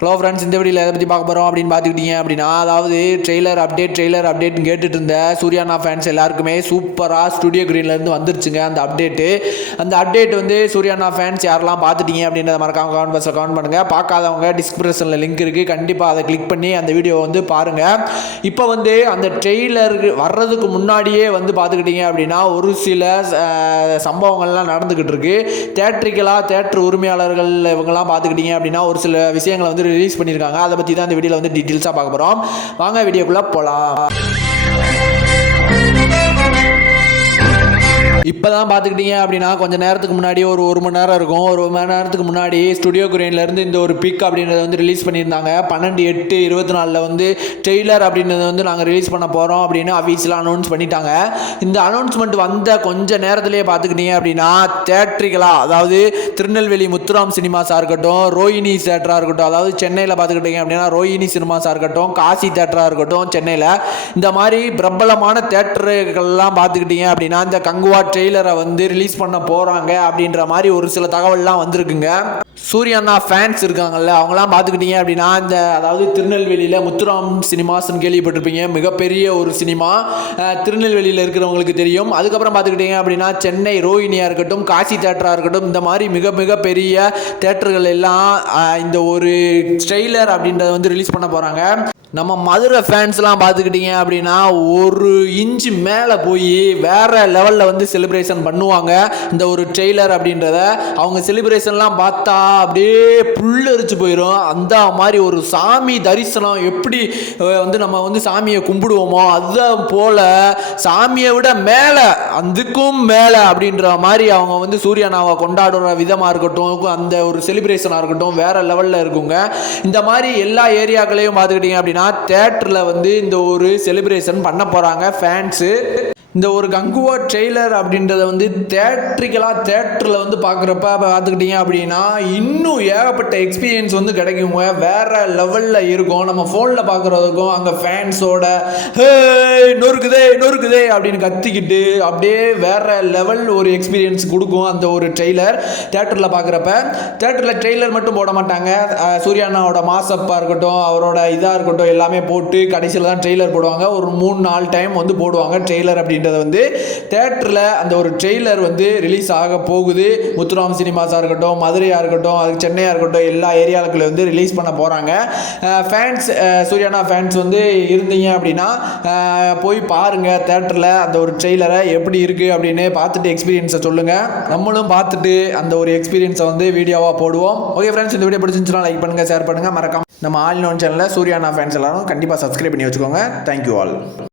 Hello friends இந்த வீடியோவில் எதை பற்றி பார்க்க போகிறோம் அப்படின்னு பார்த்துக்கிட்டீங்க அப்படின்னா அதாவது ட்ரெய்லர் அப்டேட் ட்ரெய்லர் அப்டேட்னு கேட்டுட்டு இருந்த சூர்யானா ஃபேன்ஸ் எல்லாருக்குமே சூப்பராக ஸ்டுடியோ க்ரீன்லேருந்து வந்துருச்சுங்க அந்த அப்டேட்டு அந்த அப்டேட் வந்து சூர்யானா ஃபேன்ஸ் யாரெல்லாம் பார்த்துட்டீங்க அப்படின்றத மறக்காம கமெண்ட் பாக்ஸில் கமெண்ட் பண்ணுங்கள் பார்க்காதவங்க டிஸ்கிரிப்ஷனில் லிங்க் இருக்குது கண்டிப்பாக அதை கிளிக் பண்ணி அந்த வீடியோவை வந்து பாருங்கள் இப்போ வந்து அந்த ட்ரெய்லர் வர்றதுக்கு முன்னாடியே வந்து பார்த்துக்கிட்டீங்க அப்படின்னா ஒரு சில சம்பவங்கள்லாம் நடந்துக்கிட்டு இருக்கு தேட்ரிக்கலாக தேட்டர் உரிமையாளர்கள் இவங்கெல்லாம் பார்த்துக்கிட்டீங்க அப்படின்னா ஒரு சில விஷயங்களை வந்து ரிலீஸ் பண்ணியிருக்காங்க அதை பற்றி தான் இந்த வீடியோவில் வந்து டீட்டெயில்ஸாக பார்க்க போகிறோம் வாங்க வீடியோக்குள்ளே போகலாம் இப்போ தான் பார்த்துக்கிட்டீங்க அப்படின்னா கொஞ்சம் நேரத்துக்கு முன்னாடி ஒரு ஒரு மணி நேரம் இருக்கும். ஒரு மணி நேரத்துக்கு முன்னாடி ஸ்டுடியோ இருந்து இந்த ஒரு பிக் அப்படின்றத வந்து ரிலீஸ் பண்ணியிருந்தாங்க. பன்னெண்டு எட்டு இருபத்தி நாலில் வந்து ட்ரெய்லர் அப்படின்றத வந்து நாங்கள் ரிலீஸ் பண்ண போகிறோம் அப்படின்னு அஃபீஷியலாக அனௌன்ஸ் பண்ணிட்டாங்க. இந்த அனௌன்ஸ்மெண்ட் வந்த கொஞ்ச நேரத்திலேயே பார்த்துக்கிட்டீங்க அப்படின்னா தேட்ரிக்கலாக அதாவது திருநெல்வேலி முத்துராம் சினிமாஸாக இருக்கட்டும் ரோஹிணி தேட்டராக இருக்கட்டும் அதாவது சென்னையில் பார்த்துக்கிட்டீங்க அப்படின்னா ரோஹிணி சினிமாஸாக இருக்கட்டும் காசி தேட்டராக இருக்கட்டும் சென்னையில். இந்த மாதிரி பிரபலமான தேட்டர்கள்லாம் பார்த்துக்கிட்டீங்க அப்படின்னா இந்த கங்குவா ட்ரெய்லரை வந்து ரிலீஸ் பண்ண போகிறாங்க அப்படின்ற மாதிரி ஒரு சில தகவல்லாம் வந்திருக்குங்க. சூர்யண்ணா ஃபேன்ஸ் இருக்காங்கல்ல அவங்களாம் பார்த்துக்கிட்டீங்க அப்படின்னா இந்த அதாவது திருநெல்வேலியில் முத்துராம் சினிமாஸ்னு கேள்விப்பட்டிருப்பீங்க. மிகப்பெரிய ஒரு சினிமா. திருநெல்வேலியில் இருக்கிறவங்களுக்கு தெரியும். அதுக்கப்புறம் பார்த்துக்கிட்டீங்க அப்படின்னா சென்னை ரோஹிணியாக இருக்கட்டும் காசி தேட்டராக இருக்கட்டும் இந்த மாதிரி மிக மிக பெரிய தேட்டர்கள் எல்லாம் இந்த ஒரு ட்ரெய்லர் அப்படின்றத வந்து ரிலீஸ் பண்ண போகிறாங்க நம்ம மதுரை ஃபேன்ஸ்லாம் பார்த்துக்கிட்டீங்க அப்படின்னா ஒரு இன்ச்சு மேலே போய் வேறு லெவலில் வந்து செலிப்ரேஷன் பண்ணுவாங்க. இந்த ஒரு ட்ரெய்லர் அப்படின்றத அவங்க செலிப்ரேஷன்லாம் பார்த்தா அப்படியே புல்லரிச்சு போயிடும் அந்த மாதிரி ஒரு சாமி தரிசனம் எப்படி வந்து நம்ம வந்து சாமியை கும்பிடுவோமோ அதை போல் சாமியை விட மேலே அதுக்கும் மேலே அப்படின்ற மாதிரி அவங்க வந்து சூரியனாவை கொண்டாடுற விதமாக இருக்கட்டும் அந்த ஒரு செலிப்ரேஷனாக இருக்கட்டும் வேறு லெவலில் இருக்குங்க. இந்த மாதிரி எல்லா ஏரியாக்களையும் பார்த்துக்கிட்டீங்க அப்படின்னா தேட்டரில் வந்து இந்த ஒரு செலிப்ரேஷன் பண்ண போகிறாங்க ஃபேன்ஸு இந்த ஒரு கங்குவா ட்ரெய்லர் அப்படின்றத வந்து தேட்ரிக்கலாக தேட்டரில் வந்து பார்க்குறப்ப பார்த்துக்கிட்டீங்க அப்படின்னா இன்னும் ஏகப்பட்ட எக்ஸ்பீரியன்ஸ் வந்து கிடைக்குங்க. வேற லெவலில் இருக்கும். நம்ம ஃபோனில் பார்க்குறதுக்கும் அங்கே ஃபேன்ஸோட ஹே நொறுக்குதே நொறுக்குதே அப்படின்னு கத்திக்கிட்டு அப்படியே வேற லெவல் ஒரு எக்ஸ்பீரியன்ஸ் கொடுக்கும் அந்த ஒரு ட்ரெய்லர் தேட்டரில் பார்க்குறப்ப. தேட்டரில் ட்ரெய்லர் மட்டும் போட மாட்டாங்க. சூர்யானாவோட மாசப்பாக இருக்கட்டும் அவரோட இதாக இருக்கட்டும் எல்லாமே போட்டு கடைசியில் தான் ட்ரெய்லர் போடுவாங்க. ஒரு மூணு நாலு டைம் வந்து போடுவாங்க ட்ரெய்லர் அப்படின்றத வந்து தேட்டரில் அந்த ஒரு ட்ரெய்லர் வந்து ரிலீஸ் ஆக போகுது. முத்துராம் சினிமாஸாக இருக்கட்டும் மதுரையாக இருக்கட்டும் அது சென்னையாக இருக்கட்டும் எல்லா ஏரியாவுக்குள்ள வந்து ரிலீஸ் பண்ண போகிறாங்க ஃபேன்ஸ் சூர்யானா ஃபேன்ஸ் வந்து இருந்தீங்க அப்படின்னா போய் பாருங்கள் தேட்டரில் அந்த ஒரு ட்ரெய்லரை எப்படி இருக்குது அப்படின்னு பார்த்துட்டு எக்ஸ்பீரியன்ஸை சொல்லுங்கள் நம்மளும் பார்த்துட்டு அந்த ஒரு எக்ஸ்பீரியன்ஸை வந்து வீடியோவாக போடுவோம். ஓகே ஃப்ரெண்ட்ஸ் இந்த வீடியோ பிடிச்சிருந்துச்சுன்னா லைக் பண்ணுங்கள் ஷேர் பண்ணுங்கள் மறக்காம நம்ம ஆல் நோன் சேனலில் சூர்யானா ஃபேன்ஸ் எல்லாரும் கண்டிப்பாக சப்ஸ்கிரைப் பண்ணி வச்சுக்கோங்க. Thank you all